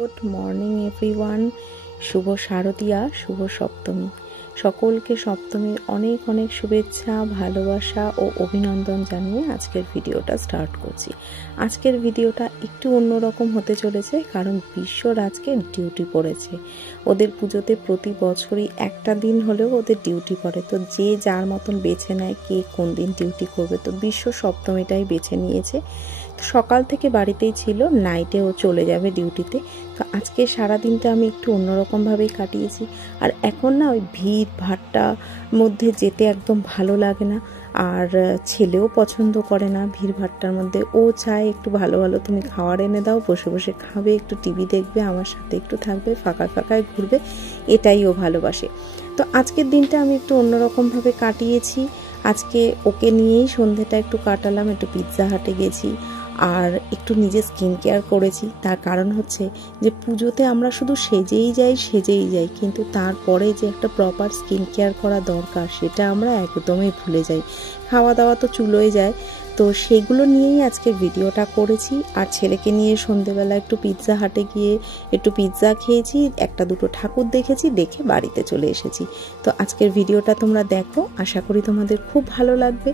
Good morning everyone. শুভ শারদিয়া, শুভ সপ্তমী। সকলকে সপ্তমীর অনেক অনেক শুভেচ্ছা, ভালোবাসা ও অভিনন্দন জানিয়ে আজকের ভিডিওটা স্টার্ট করছি। আজকের ভিডিওটা একটু অন্যরকম হতে চলেছে, কারণ বিশ্বর আজকে ডিউটি পড়েছে। ওদের পুজোতে প্রতি বছরই একটা দিন হলেও ওদের ডিউটি পড়ে, তো যে যার মতন বেছে নেয় কে কোন দিন ডিউটি করবে। তো বিশ্ব সপ্তমীটাই বেছে নিয়েছে। সকাল থেকে বাড়িতেই ছিল, নাইটে ও চলে যাবে ডিউটিতে। তো আজকে সারা দিনটা আমি একটু অন্যরকমভাবেই কাটিয়েছি। আর এখন না ওই ভিড় ভাট্টা মধ্যে যেতে একদম ভালো লাগে না, আর ছেলেও পছন্দ করে না ভিড় ভাট্টার মধ্যে। ও চায় একটু ভালো ভালো তুমি খাবার এনে দাও, বসে বসে খাবে, একটু টিভি দেখবে, আমার সাথে একটু থাকবে, ফাঁকায় ফাঁকায় ঘুরবে, এটাই ও ভালোবাসে। তো আজকের দিনটা আমি একটু অন্যরকমভাবে কাটিয়েছি। আজকে ওকে নিয়েই সন্ধ্যেটা একটু কাটালাম, একটু পিৎজা হাটে গেছি, আর একটু নিজে স্কিন কেয়ার করেছি। তার কারণ হচ্ছে যে পুজোতে আমরা শুধু সেজেই যাই, কিন্তু তারপরে যে একটা প্রপার স্কিন কেয়ার করা দরকার সেটা আমরা একদমই ভুলে যাই। খাওয়া দাওয়া তো চুলোয় যায়, তো সেগুলো নিয়েই আজকের ভিডিওটা করেছি। আর ছেলেকে নিয়ে সন্ধেবেলা একটু পিৎজা হাটে গিয়ে একটু পিৎজা খেয়েছি, একটা দুটো ঠাকুর দেখেছি, দেখে বাড়িতে চলে এসেছি। তো আজকের ভিডিওটা তোমরা দেখো, আশা করি তোমাদের খুব ভালো লাগবে।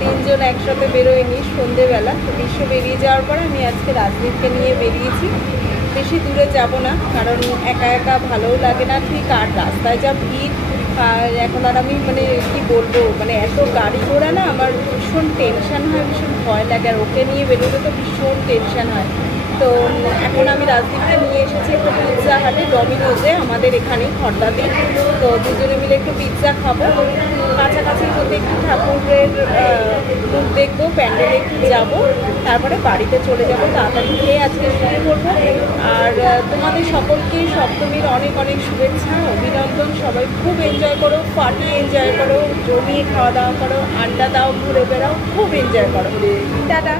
তিনজন একসাথে বেরোয়নি সন্ধেবেলা। তো বিশ্ব বেরিয়ে যাওয়ার পর আমি আজকে রাজদীপকে নিয়ে বেরিয়েছি। বেশি দূরে যাব না, কারণ একা একা ভালোও লাগে না ঠিক, আর রাস্তায় যা ভিড়। আর এখন আর আমি মানে কি বলবো, মানে এত গাড়ি ঘোড়া না, আমার ভীষণ টেনশান হয়, ভীষণ ভয় লাগে। আর ওকে নিয়ে বেরোলে তো ভীষণ টেনশান হয়। তো এখন আমি রাজদীপকে নিয়ে এসেছি একটু পিৎজা হাটে, ডমিনোজে আমাদের এখানেই খড়দাতে। তো দুজনে মিলে একটু পিৎজা খাবো, কাছাকাছি যদি একটু ঠাকুরের মুখ দেখবো, প্যান্ডেলে একটু যাবো, তারপরে বাড়িতে চলে যাবো। তাড়াতাড়ি খেয়ে আজকে শুরু করবো। আর তোমাদের সকলকে সপ্তমীর অনেক অনেক শুভেচ্ছা, অভিনন্দন। সবাই খুব এনজয় করো, পার্টি এনজয় করো, জমিয়ে খাওয়া দাওয়া করো, আড্ডা দাও, ঘুরে বেড়াও, খুব এনজয় করো। Tata.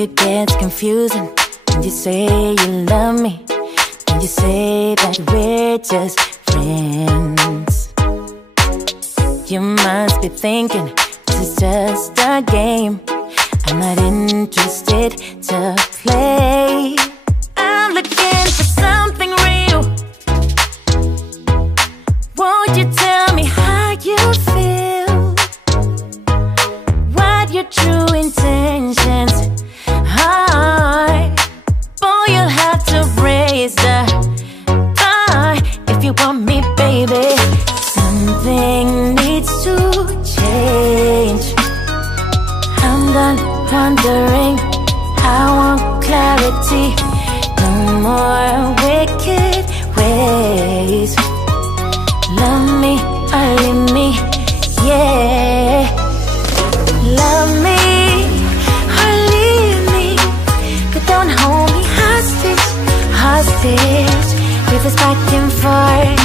It gets confusing when you say you love me, when you say that we're just friends. You must be thinking this is just a game. I'm not interested to play. I'm looking for something real. Won't you tell me how you feel? What your true intentions are? Boy, you'll have to raise the bar if you want me, baby. Something needs to change. I'm done wondering, I want clarity. No more wicked ways. Love me or leave me, yeah. Love me or leave me, but don't hold me hostage, hostage. With this back and forth,